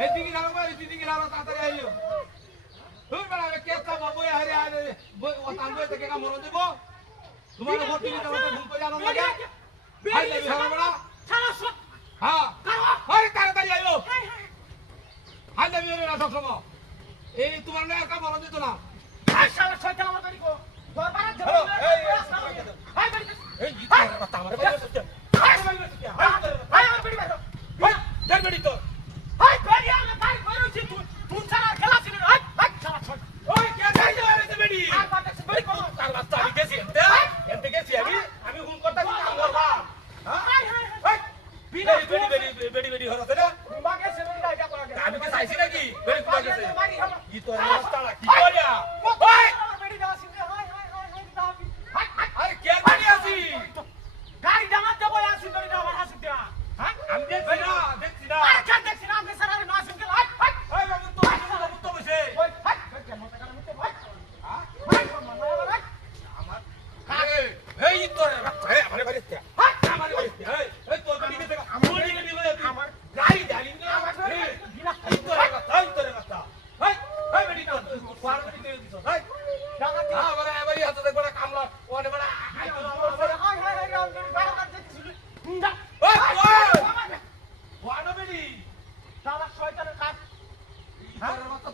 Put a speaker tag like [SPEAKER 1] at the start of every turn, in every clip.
[SPEAKER 1] এদিকে যাও ভাই দিদিকে যাও তাড়াতাড়ি আইও তুই বড় কে কাম বই আরে আরে বই ও তানবে থেকে কাম মরন দেব তোমার ভর্তি দিতে হবে ভুল করে আমার লাগে
[SPEAKER 2] বেরি সারা বড় সারা সব
[SPEAKER 1] হ্যাঁ আরে তাড়াতাড়ি আইও এই তোমার না কাম মরন দিত না
[SPEAKER 2] সারা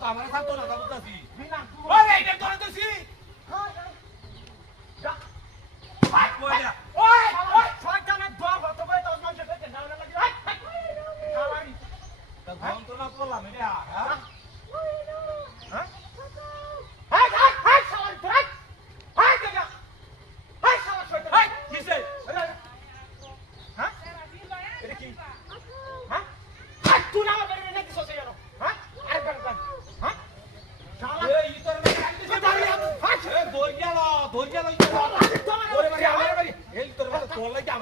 [SPEAKER 1] আমার থাকতো না দাবি
[SPEAKER 2] ওই এইটা
[SPEAKER 1] করে দিছি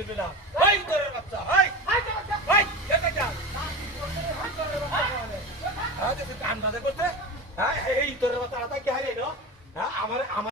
[SPEAKER 1] দিবে না। হাই বাচ্চা, হাই। হাই এটা হ্যাঁ দেখি কান হ্যাঁ এই তোর বাচ্চা কি হারিয়ে না হ্যাঁ, আমার